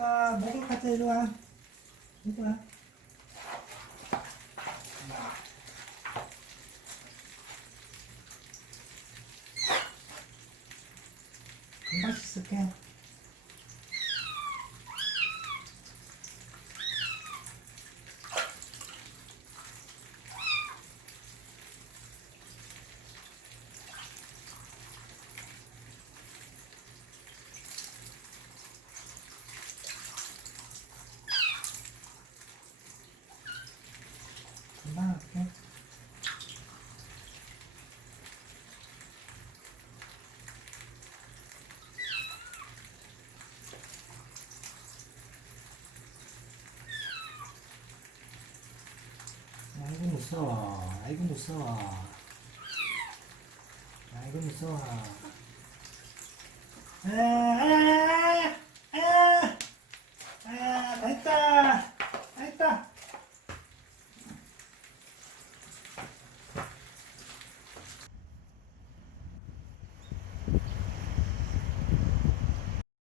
이리와, 먹을 갖다 이리와. 이리와. 금방 씻을게. 금방 할게. 아이고 무서워. 아이고 무서워. 아이고 무서워. 됐다.